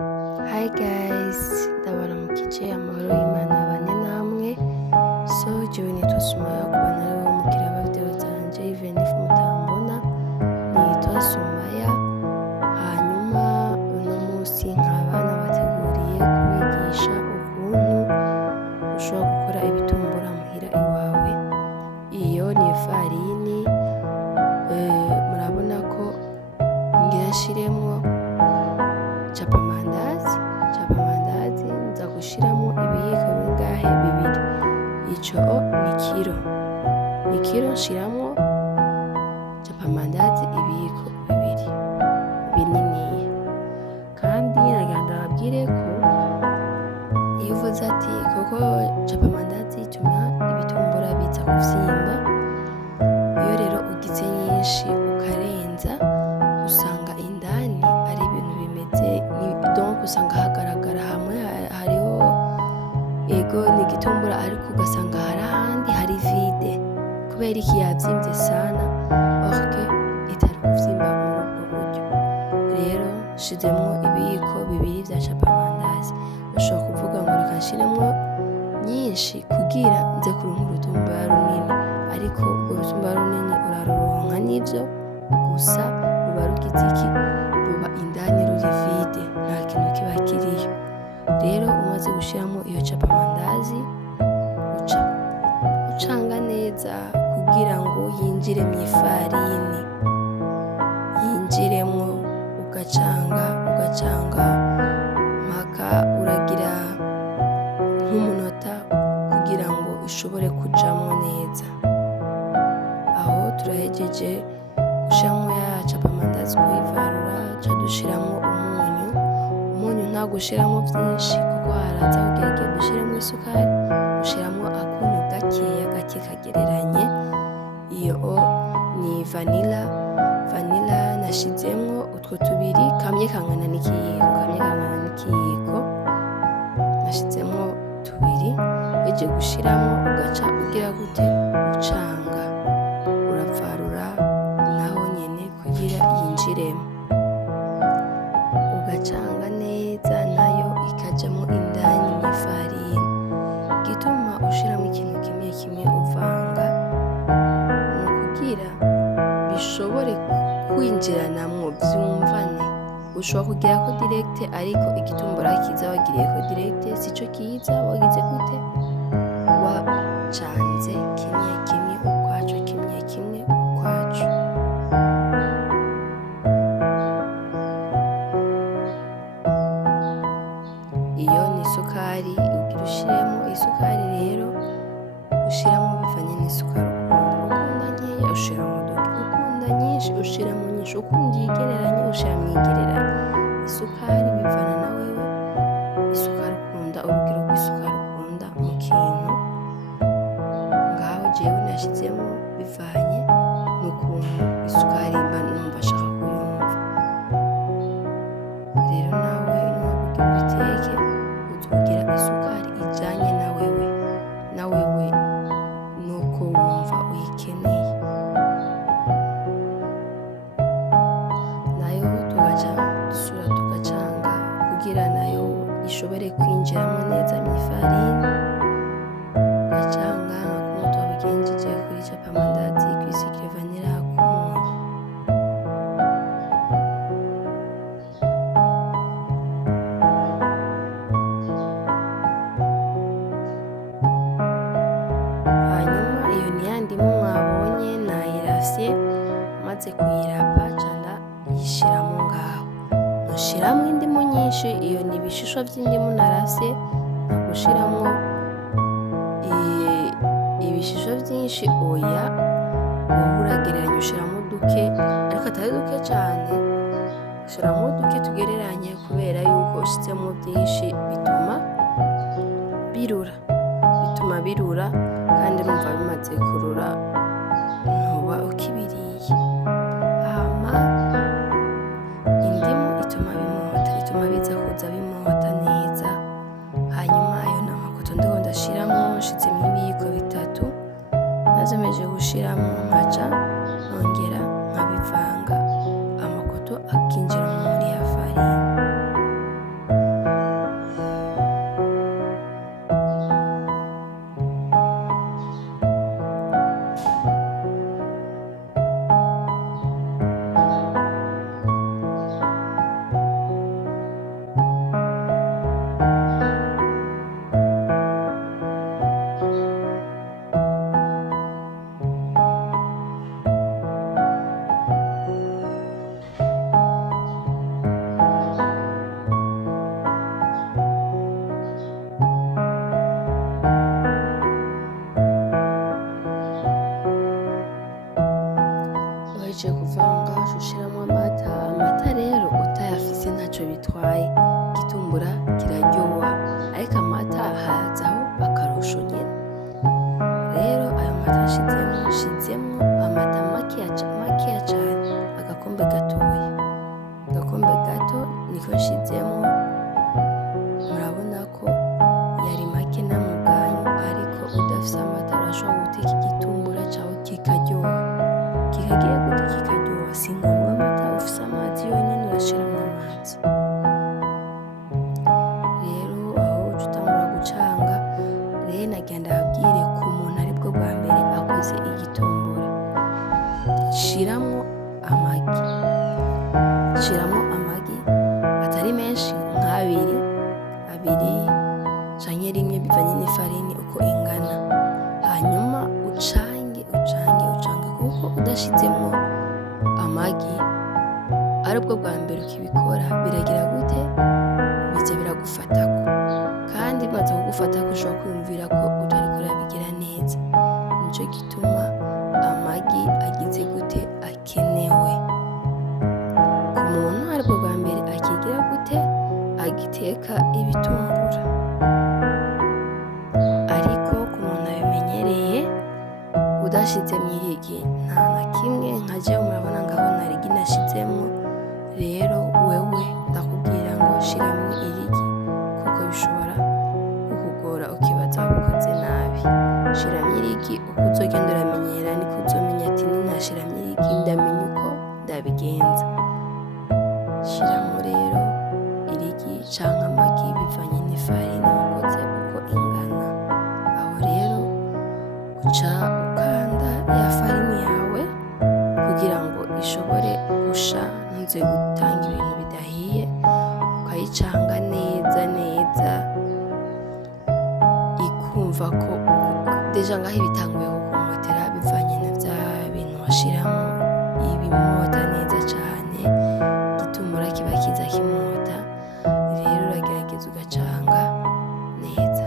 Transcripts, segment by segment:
Hi guys, ndabaramukije amahoro y'Imana abane namwe. Jewe nitwa Sumaya kubana rero mukira ba video zanje even if mutambona nitwa Sumaya. Hanyuma uno musi nkaba nabateguriye kubigisha ukuntu ushobora gukora ibitumbura muhira iwawe. Iyo ni ifarini, murabona ko ngira nshiremwo capamandazi nza gushiramo ibiyiko bingahe? Bibiri. Ico ni kiro nshiramo capamandazi ibiyiko bibiri bininiya. Kandi nagira ndababwire ko iyo uvuze ati koko capamandazi ituma ibitumbura biza kuvyimba, iyo rero ugize nyinshi ukarenza usanga indani ari ibintu bimeze donc usanga hagaragara hamwe hariho ego ni igitumbura ariko ugasanga hari ahandi hari vide kubera iki yavyimvye sana or que itari kuvyimba muri ubwo buryo. Rero nshizemwo ibiyiko bibiri vya capamandazi. Ushobora kuvuga ngo reka nshiremwo nyinshi kugira nze kuronka urutumbura runini, ariko urutumbura runini uraruronka n'ivyo gusa ruba rugize iki? Ruba indani ruri vide, nta kintu kiba kiriyo. Rero umaze gushiramo iyo capamandazi uca ucanga neza kugira ngo yinjire mw'ifarini, yinjiremwo ugacanga mpaka uragira nk'umunota kugira ngo ishobore kujamwo neza. Aho turahejeje gushiramo ya capamandazi kuyivarura, ca dushiramwo umunyu nta gushiramo vyinshi kuko haraza kugerageza gushiramo isukari, ushiramo akunyu gakeya gake kagereranye. Iyo ni vanilla nashizemwo utwo tubiri, kamwe kangana n'ikiyiko nashizemwo tubiri. Uhejeje gushiramo ugaca ugira gute? Ucanga uravarura naho nyene kugira yinjiremo, ugacanga neza nayo ikajamwo indani mw'ifarini. Igituma ushiramo ikintu kimwe kimwe uvanga ni ukugira bishobore kwinjiranamwo vyumvane. Ushobora kugirako direct ariko igitumbura kiza wagiriyeko direct sico kiza, wagize gute? Wacanze kimwe kimwe ukwaco. Iyo ni isukari ugira ushiremo. Isukari rero ushiramo bivanye n'isukari ukunda nkeya ushiramo duke, ukunda nyinshi ushiramo nyinshi, ukunda iyigereranye ushiramo iyigereranye. Isukari bivana na wewe isukari ukunda, urugero rw'isukari ukunda mu kintu. Ngaho jewe nashizemo bivanye n'ukuntu isukari mba numva nshaka kuyumva. Rero nawe niwakugira ubiteke uzogira isukari ijanye na wewe nuko wumva uyikeneye. Nayo tugaca dusura tugacanga kugira nayo ishobore kwinjiramo neza mw'ifarini. Ugacanga nkuko twabigenjeje kuri capamandazi kwisikira vanilla k'umunyu. Hanyuma iyo ni ya ndimu mwabonye nayiravye, maze kuyirapa ca ndayishiramo ngaho. Ntushiramo indimu nyinshi, iyo ni ibishishwa vy'indimu naravye, ntagushiramo ibishishwa vyinshi oya. Wowe uragereranya ushiramo duke ariko atari duke cane, ushiramo duke tugereranye kubera yuko ushizemo vyinshi bituma birura kandi urumva bimaze kurura ntuba ukibiriye. Hama indimu ituma biza kuza bimota neza. Hanyuma ayo ni amakoto ndiko ndashiramo, nshizemwo ibiyiko bitatu. Maze meje gushiramo nkaca nongera nkabivanga amakoto akinjira muri ya farini. igitumbura kiraryoha, ariko amata hazaho akarusho nyene. Rero ayo mata nshizemwo amata makeya cane, agakombe gatoya, agakombe gato niko nshizemwo. Murabona ko yari make namwe ubwanyu, ariko udafise amata urashobora guteka igitumbura cawe kikaryoha. Kikagira gute kikaryoha? Si ngombwa amata, ufise amazi yonyene urashiramwo amazi. Rero aho uca utangura gucanga, rero nagira ndababwire ku muntu aribwo bwa mbere akoze igitumbura, shiramwo amagi atari menshi, nk'abiri canke rimwe bivanye n'ifarini uko ingana. Hanyuma ucange kuko udashizemwo amagi aribwo bwa mbere ukibikora biragira gute? Biza biragufatako, kandi bimaze kugufatako ushobora kwiyumvira ko utariko urabigira neza. Nico gituma amagi agize gute? Akenewe. Ku muntu aribwo bwa mbere akigira gute? Agiteka ibitumbura. Ariko ku muntu abimenyereye udashizemwo irigi, nta na kimwe nka jewe murabona ngaho nta rigi nashizemwo. Rero wewe ndakubwira ngo shiramwo irigi, kuko bishobora kukugora ukibaza wabikoze nabi. Shiramwo irigi, uko uzogenda uramenyera niko uzomenya ati ninashiramwo irigi ndamenya uko ndabigenza. Shiramwo rero irigi canke amagi bivanye n'ifarini wakoze uko ingana. Aho rero uca ukanda ya farini yawe kugira ngo ishobore gusha, ntuze gutanga ibintu bidahiye. Ukayicanga neza ikumva ko deja ngaho ibitanguye kukumotera bivanye na vya bintu washiramo. Ibimota neza cane, igitumbura kiba kiza kimota. Rero uragerageza ugacanga neza.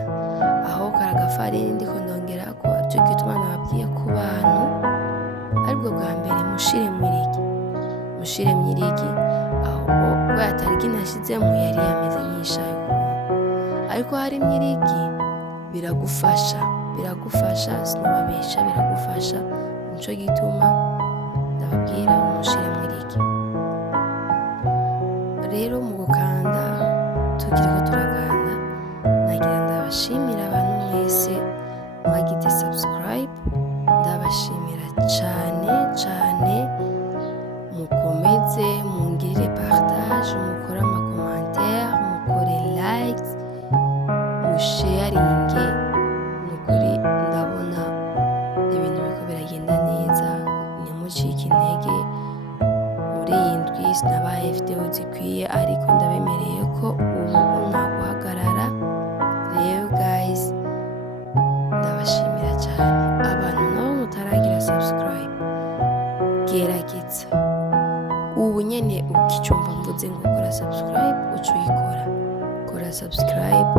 Aho kari agafarini ndiko ndongerako, arico gituma nababwiye ku bantu aribwo bwa mbere mushiremwo irigi. Ahubwo kubera ata rigi nashizemwo yari yameze nk'iyishaye ukuntu, ariko harimwo irigi biragufasha, sinobabesha, biragufasha. Nico gituma ndababwira mushiremwo irigi. Rero mu gukanda, tukiriko turakanda, nagira ndabashimira abantu mwese mwagize subscribe, ndabashimira cane. Mukomeze mungirire partage, mukore amakomantere, mukore likes, musharinge. Nukuri ndabona ibintu biriko biragenda neza, ntimucike intege. Muri iyi ndwi sinabaye video zikwiye, ariko ndabemereye ko ubu nta guhagarara. Rero guys, ndabashimira cane. Abantu nabo mutaragira subscribe, gerageza ubu nyene ukicumva mvuze ngo kora subscribe, uca uyikora. Kora subscribe,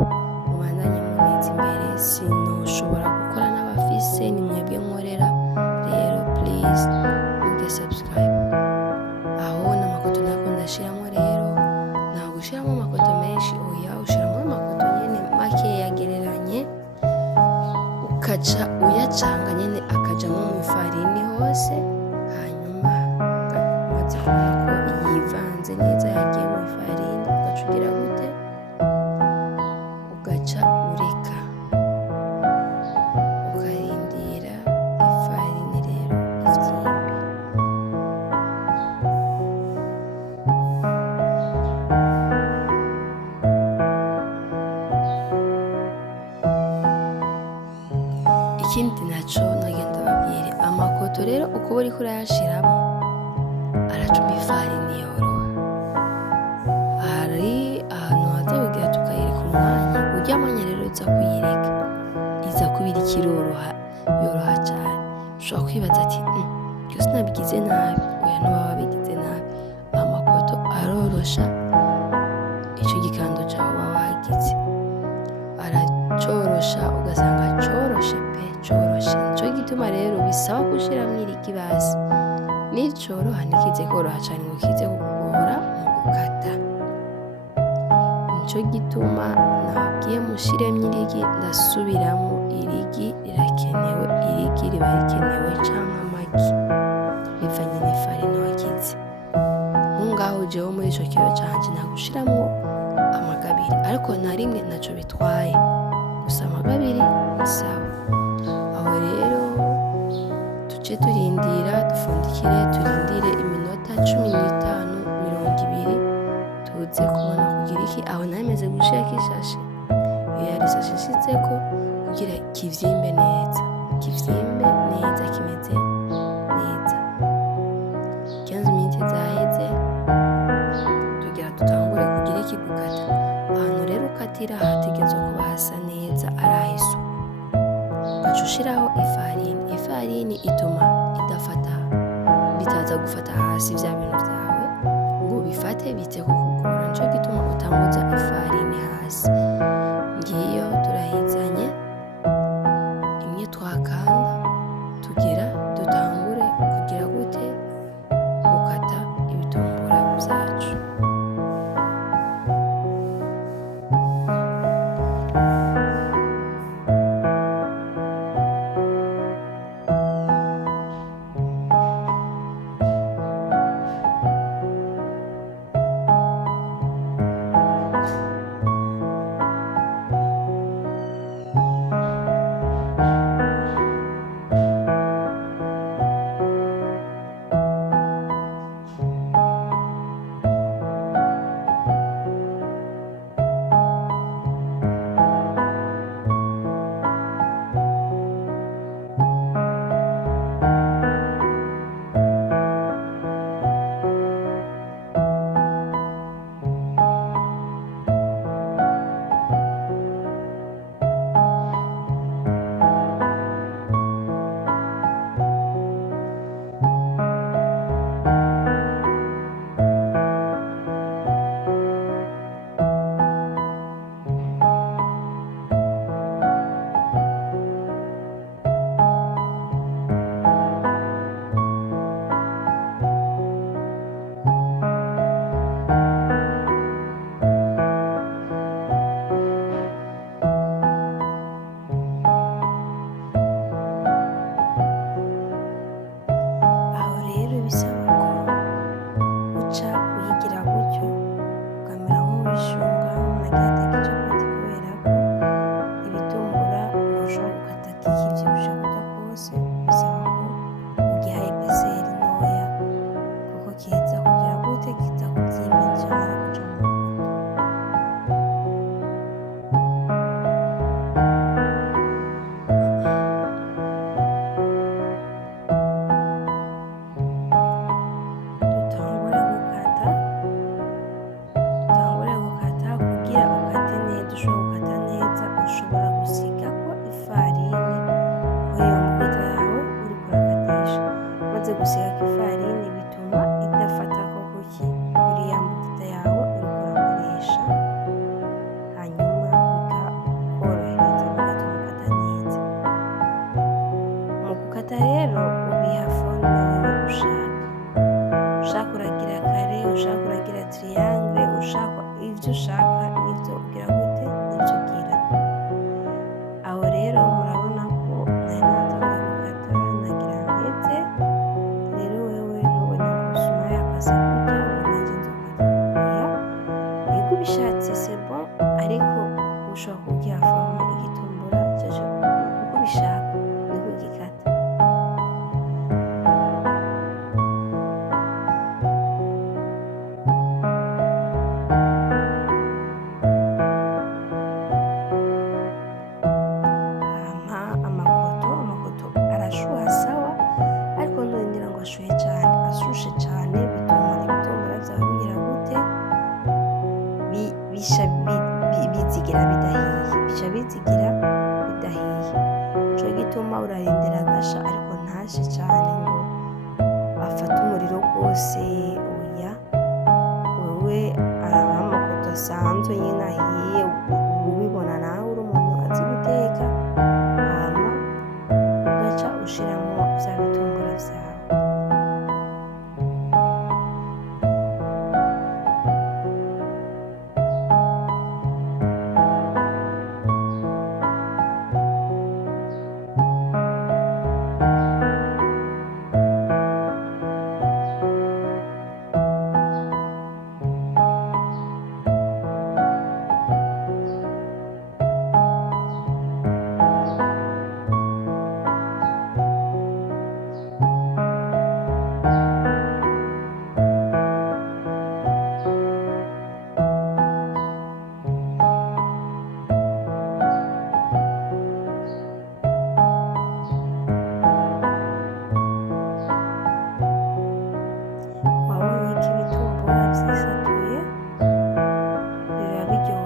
mubandanye muneza imbere. Sinoshobora gukora n'abafise, ni mwebwe nkorera. Rero please muge subscribe. Aho n'amakoto nako ndashiramwo, rero ntabwo ushiramo amakoto menshi, oya, ushiramo amakoto nyene make yagereranye, ukaca uyacanga nyene akajamwo mw'ifarini hose. Hanyuma umaze kubona ko yivanze neza, yagiye mw'ifarini, ugaca ugira gute? Ugaca ureka, ukarindira ifarini rero ivyimbe. Ikindi naco nagenda babwire, amakoto rero uko uriko urayashiramo aratuma ifarini yoroha. Hari ahantu hazobigira tukayireka umwanya, urya mwanya rero uza kuyireka iza kuba iriko yoroha cane. Ushobora kwibaza ati byose nabigize nabi. Oya, ntuba wabigize nabi. Amakoto arorosha ico gikando cawe uba wagize, aracorosha, ugasanga coroshe pe, coroshe. Nico gituma rero bisaba gushiramwo irigi basi, nicoroha ntikize koroha cane ngo kize kukugora mu gukata. nico gituma nababwiye mushiremwo irigi ndasubiramo irigi rirakenewe, irigi riba rikenewe canke amagi bivanye n'ifarine wagize. Ngaho jewe muri ico kiro canje nagushiramwo amagi abiri, ariko na rimwe ntaco bitwaye, gusa amagi abiri ni sawa. Aho rero tuce turindira dufundikire, turindire iminota 15 20 tuze kubona kugira iki. Aho nameze gushirako ishashe, iyo yari ishashe nshizeko kugira kivyimbe neza, kivyimbe neza kimeze neza. 15 minutes zaheze tugira dutangure kugira iki gukata. Ahantu rero ukatira hategerezwa kuba hasa neza ari ah'isuku. Ugaca ushiraho ifarini, ifarini ituma bitaza gufata hasi vya bintu vyawe ngo bifate bize kukugora, nico gituma utanguza ifarini hasi. Ngiyo turayizanye imwe twakanda tugira dutangure kugira gute gukata ibitumbura vyacu.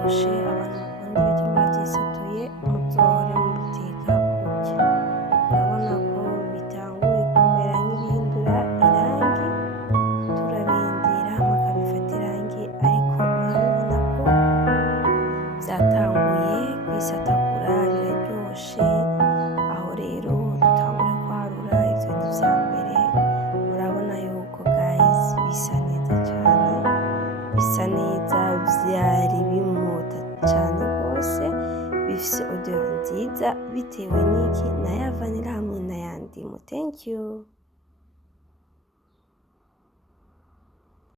biraryoshe. Abantu bakunda ibitumbura vyisatuye muzohore mubiteka gutya. Urabona ko bitanguye kumera nk'ibihindura irangi, turabindira mpaka bifata irangi, ariko murabibona ko vyatanguye kwisatagura, biraryoshe. Aho rero dutangura kwarura, ivyo ni ivya mbere. Murabona yuko guys bisa neza cane, bisa neza, vyari bimota cane rwose, bifise odeur nziza bitewe n'iki, na ya vanilla hamwe na ya ndimu. Thank you.